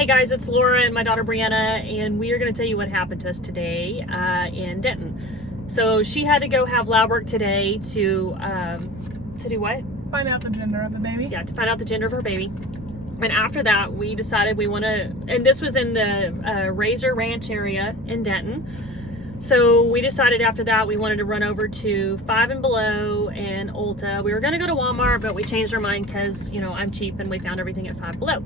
Hey guys, it's Laura and my daughter Brianna, and we are going to tell you what happened to us today in Denton. So she had to go have lab work today to do what? Find out the gender of the baby. Yeah, to find out the gender of her baby. And after that, we decided we want to, and this was in the Razor Ranch area in Denton. So we decided after that we wanted to run over to Five and Below and Ulta. We were going to go to Walmart, but we changed our mind because, you know, I'm cheap and we found everything at Five Below.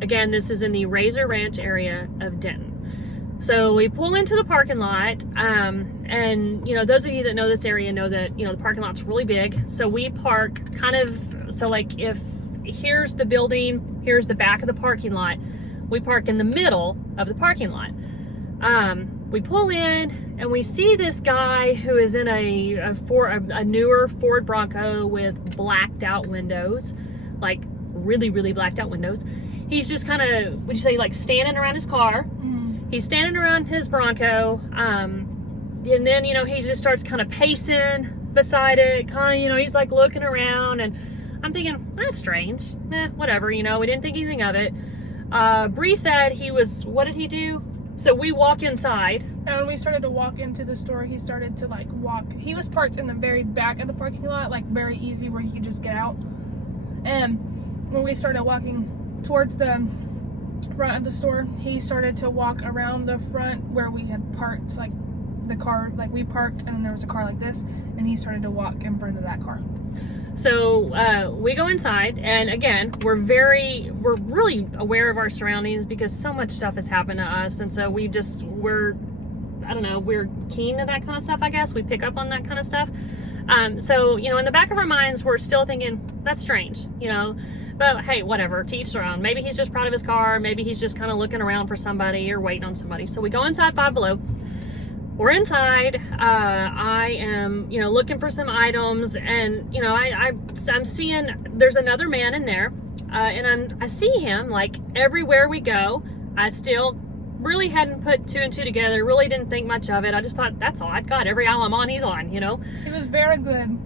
Again, this is in the Razor Ranch area of Denton. So we pull into the parking lot, and you know, those of you that know this area know that, you know, the parking lot's really big. So we park kind of, so like if here's the building, here's the back of the parking lot, we park in the middle of the parking lot. We pull in and we see this guy who is in a newer Ford Bronco with blacked out windows, like really, really blacked out windows. He's just kind of, would you say, like standing around his car. Mm-hmm. He's standing around his Bronco, and then, you know, he just starts kind of pacing beside it, kind of, you know, he's like looking around, and I'm thinking, that's strange. Whatever, you know, we didn't think anything of it. Bree said he was, what did he do? So we walk inside. And when we started to walk into the store, he started to like walk. He was parked in the very back of the parking lot, like very easy where he could just get out. And when we started walking towards the front of the store, he started to walk around the front where we had parked, like the car, like we parked, and then there was a car like this, and he started to walk in front of that car. So we go inside, and again, we're really aware of our surroundings because so much stuff has happened to us, and so we're I don't know, we're keen to that kind of stuff, I guess. We pick up on that kind of stuff. So, you know, in the back of our minds, we're still thinking, that's strange, you know. But hey, whatever, to each their own. Maybe he's just proud of his car. Maybe he's just kind of looking around for somebody or waiting on somebody. So we go inside Five Below. We're inside. I am, you know, looking for some items, and, you know, I'm seeing there's another man in there, and I see him like everywhere we go. I still really hadn't put two and two together. Really didn't think much of it. I just thought, that's odd. God, every aisle I'm on, he's on, you know. He was very good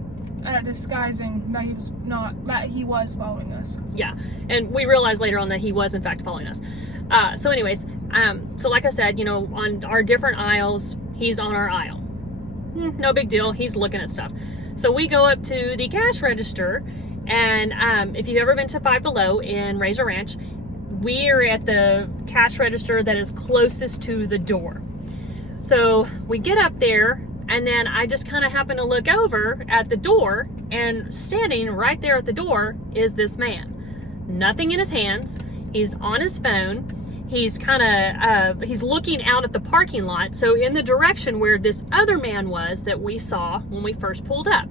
at disguising that he was following us. Yeah, and we realized later on that he was in fact following us. So anyways, so like I said, you know, on our different aisles, he's on our aisle. No big deal. He's looking at stuff. So we go up to the cash register, and if you've ever been to Five Below in Razor Ranch, we are at the cash register that is closest to the door. So we get up there, and then I just kind of happen to look over at the door, and standing right there at the door is this man. Nothing in his hands. He's on his phone. He's kind of, he's looking out at the parking lot, so in the direction where this other man was that we saw when we first pulled up.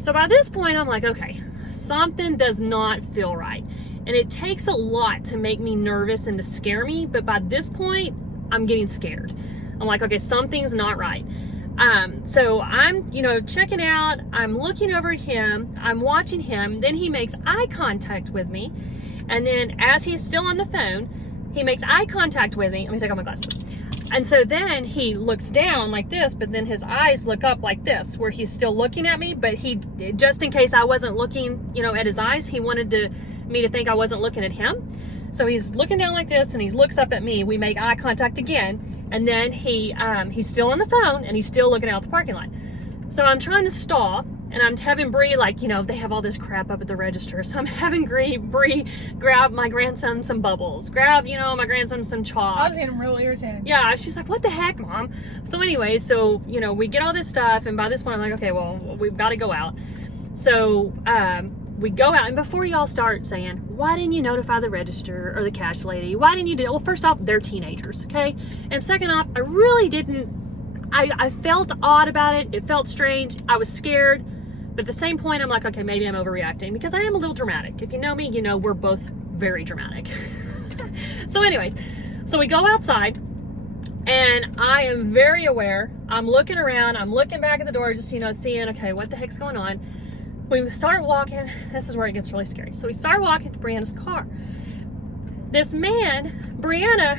So by this point, I'm like, okay, something does not feel right. And it takes a lot to make me nervous and to scare me, but by this point, I'm getting scared. I'm like, okay, something's not right. So I'm, you know, checking out, I'm looking over at him, I'm watching him, then he makes eye contact with me, and then as he's still on the phone, he makes eye contact with me. Let me take off my glasses. And so then he looks down like this, but then his eyes look up like this, where he's still looking at me, but he, just in case I wasn't looking, you know, at his eyes, he wanted me to think I wasn't looking at him. So he's looking down like this, and he looks up at me. We make eye contact again. And then he's still on the phone, and he's still looking out the parking lot. So I'm trying to stall, and I'm having Bree, like, you know, they have all this crap up at the register. So I'm having Bree grab my grandson some bubbles, grab, you know, my grandson some chalk. I was getting real irritated. Yeah, she's like, what the heck, Mom? So anyway, so, you know, we get all this stuff, and by this point I'm like, okay, well, we've got to go out. So we go out, and before y'all start saying, why didn't you notify the register or the cash lady? Why didn't you do? Well, first off, they're teenagers, okay? And second off, I really didn't, I felt odd about it. It felt strange. I was scared. But at the same point, I'm like, okay, maybe I'm overreacting because I am a little dramatic. If you know me, you know we're both very dramatic. So anyways, so we go outside, and I am very aware. I'm looking around. I'm looking back at the door, just, you know, seeing, okay, what the heck's going on? We start walking. This is where it gets really scary. So we start walking to Brianna's car. This man, Brianna,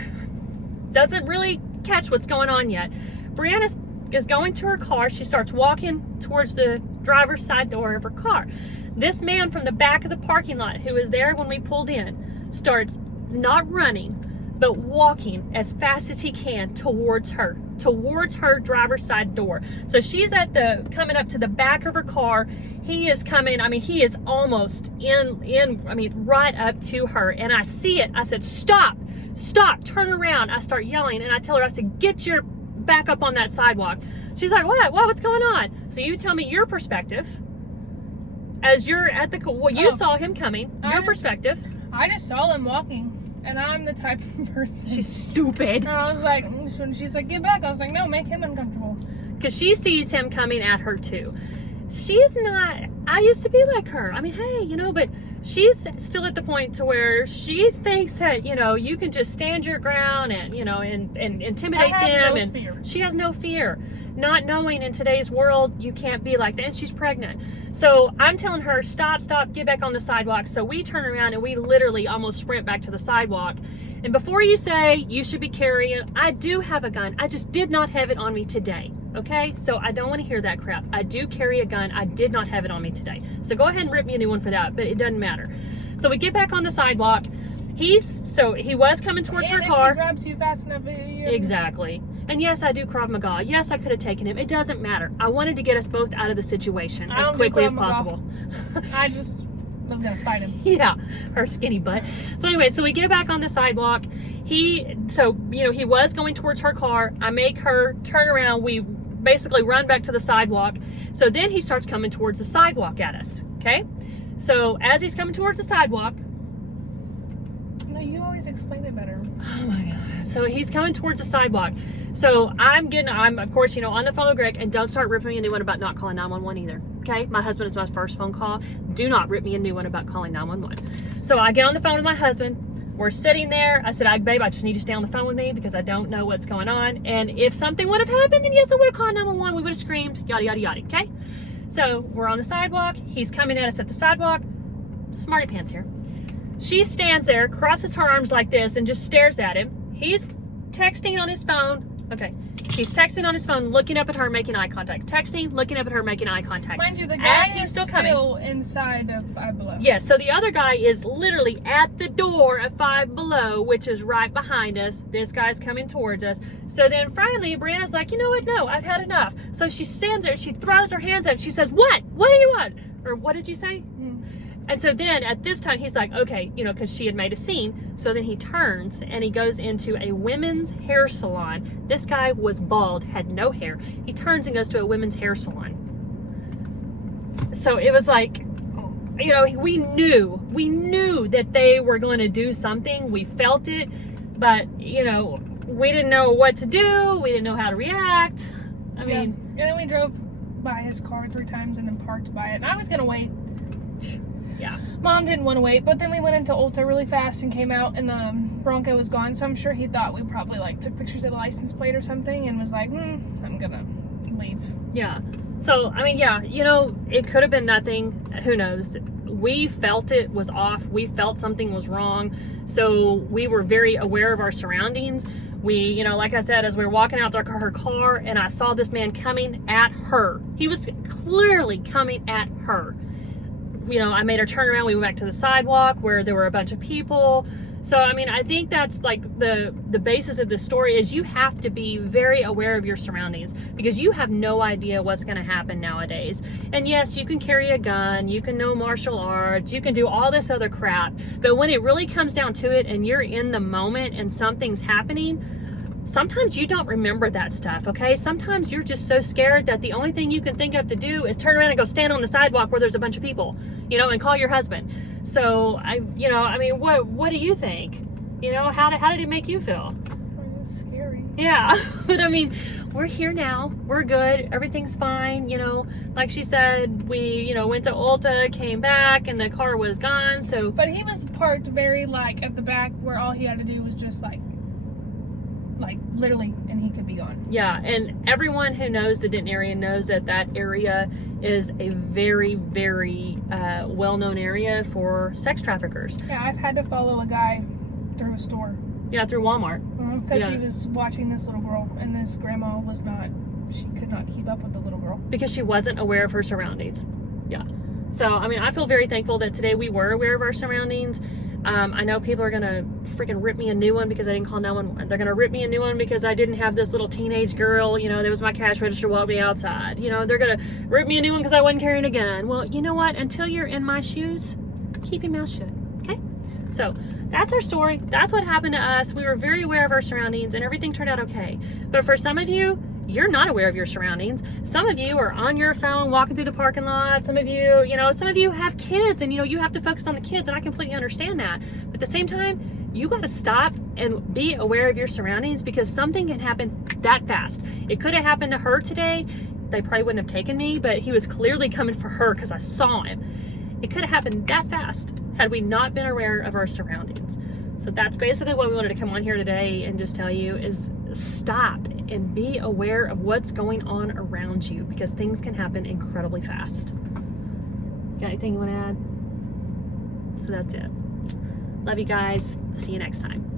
doesn't really catch what's going on yet. Brianna is going to her car. She starts walking towards the driver's side door of her car. This man from the back of the parking lot, who was there when we pulled in, starts not running, but walking as fast as he can towards her driver's side door. So she's coming up to the back of her car. He is coming, I mean, he is almost right up to her. And I see it. I said, stop, turn around. I start yelling and I tell her, I said, get your back up on that sidewalk. She's like, what's going on? So you tell me your perspective as you're at you saw him coming, perspective. I just saw him walking. And I'm the type of person. She's stupid. And I was like, when she's like, get back. I was like, no, make him uncomfortable. Because she sees him coming at her too. She's not, I used to be like her. I mean, hey, but she's still at the point to where she thinks that, you can just stand your ground and, and intimidate them. And fear. She has no fear. Not knowing in today's world, you can't be like that. And she's pregnant. So I'm telling her, stop, get back on the sidewalk. So we turn around and we literally almost sprint back to the sidewalk. And before you say you should be carrying, I do have a gun. I just did not have it on me today. Okay? So I don't want to hear that crap. I do carry a gun. I did not have it on me today. So go ahead and rip me a new one for that, but it doesn't matter. So we get back on the sidewalk. He was coming towards her car. If he grabs you fast enough, Exactly. And yes, I do Krav Maga. Yes, I could have taken him. It doesn't matter. I wanted to get us both out of the situation as quickly as possible. I just was going to fight him. Yeah, her skinny butt. So anyway, so we get back on the sidewalk. He was going towards her car. I make her turn around. We basically run back to the sidewalk. So then he starts coming towards the sidewalk at us. Okay? So as he's coming towards the sidewalk. No, you always explain it better. Oh my God. So he's coming towards the sidewalk. So I'm of course, on the phone with Greg, and don't start ripping me a new one about not calling 911 either. Okay? My husband is my first phone call. Do not rip me a new one about calling 911. So I get on the phone with my husband. We're sitting there. I said, babe, I just need you to stay on the phone with me because I don't know what's going on. And if something would have happened, then yes, I would have called 911. We would have screamed, yada, yada, yada. Okay? So we're on the sidewalk. He's coming at us at the sidewalk. Smarty pants here. She stands there, crosses her arms like this, and just stares at him. He's texting on his phone. Okay. He's texting on his phone, looking up at her, making eye contact. Texting, looking up at her, making eye contact. Mind you, the guy is still inside of Five Below. Yes, so the other guy is literally at the door of Five Below, which is right behind us. This guy's coming towards us. So then finally, Brianna's like, you know what? No, I've had enough. So she stands there, she throws her hands up. She says, what? What do you want? Or what did you say? And so then at this time, he's like, okay, because she had made a scene. So then he turns and he goes into a women's hair salon. This guy was bald, had no hair. He turns and goes to a women's hair salon. So it was like, we knew that they were going to do something. We felt it, but, we didn't know what to do. We didn't know how to react. I mean. And then we drove by his car 3 times and then parked by it. And I was going to wait. Yeah. Mom didn't want to wait, but then we went into Ulta really fast and came out and the Bronco was gone, so I'm sure he thought we probably took pictures of the license plate or something and was like, I'm gonna leave. Yeah. So, I mean, yeah, it could have been nothing. Who knows? We felt it was off. We felt something was wrong. So we were very aware of our surroundings. We, like I said, as we were walking out to her car and I saw this man coming at her. He was clearly coming at her. I made her turn around. We went back to the sidewalk where there were a bunch of people. So, I mean, I think that's like the basis of the story is you have to be very aware of your surroundings because you have no idea what's going to happen nowadays. And yes, you can carry a gun, you can know martial arts, you can do all this other crap. But when it really comes down to it and you're in the moment and something's happening, sometimes you don't remember that stuff, okay? Sometimes you're just so scared that the only thing you can think of to do is turn around and go stand on the sidewalk where there's a bunch of people, and call your husband. So, what do you think? How did it make you feel? It was scary. Yeah, but I mean, we're here now. We're good. Everything's fine. Like she said, we, went to Ulta, came back, and the car was gone, so. But he was parked very, at the back where all he had to do was just, literally, and he could be gone. Yeah, and everyone who knows the Denton area knows that area is a very, very well-known area for sex traffickers. Yeah, I've had to follow a guy through a store. Yeah, through Walmart. Because he was watching this little girl, and this grandma she could not keep up with the little girl. Because she wasn't aware of her surroundings. Yeah. So, I mean, I feel very thankful that today we were aware of our surroundings. I know people are gonna freaking rip me a new one because I didn't call 911. They're gonna rip me a new one because I didn't have this little teenage girl, you know, that was my cash register walk me outside. You know, they're gonna rip me a new one because I wasn't carrying a gun. Well, you know what? Until you're in my shoes, keep your mouth shut, okay? So that's our story. That's what happened to us. We were very aware of our surroundings and everything turned out okay. But for some of you, you're not aware of your surroundings. Some of you are on your phone walking through the parking lot. Some of you, you know, some of you have kids and, you know, you have to focus on the kids, and I completely understand that. But at the same time, you got to stop and be aware of your surroundings, because something can happen that fast. It could have happened to her today. They probably wouldn't have taken me, but he was clearly coming for her because I saw him. It could have happened that fast had we not been aware of our surroundings. So that's basically what we wanted to come on here today and just tell you is stop and be aware of what's going on around you, because things can happen incredibly fast. Got anything you want to add? So that's it. Love you guys. See you next time.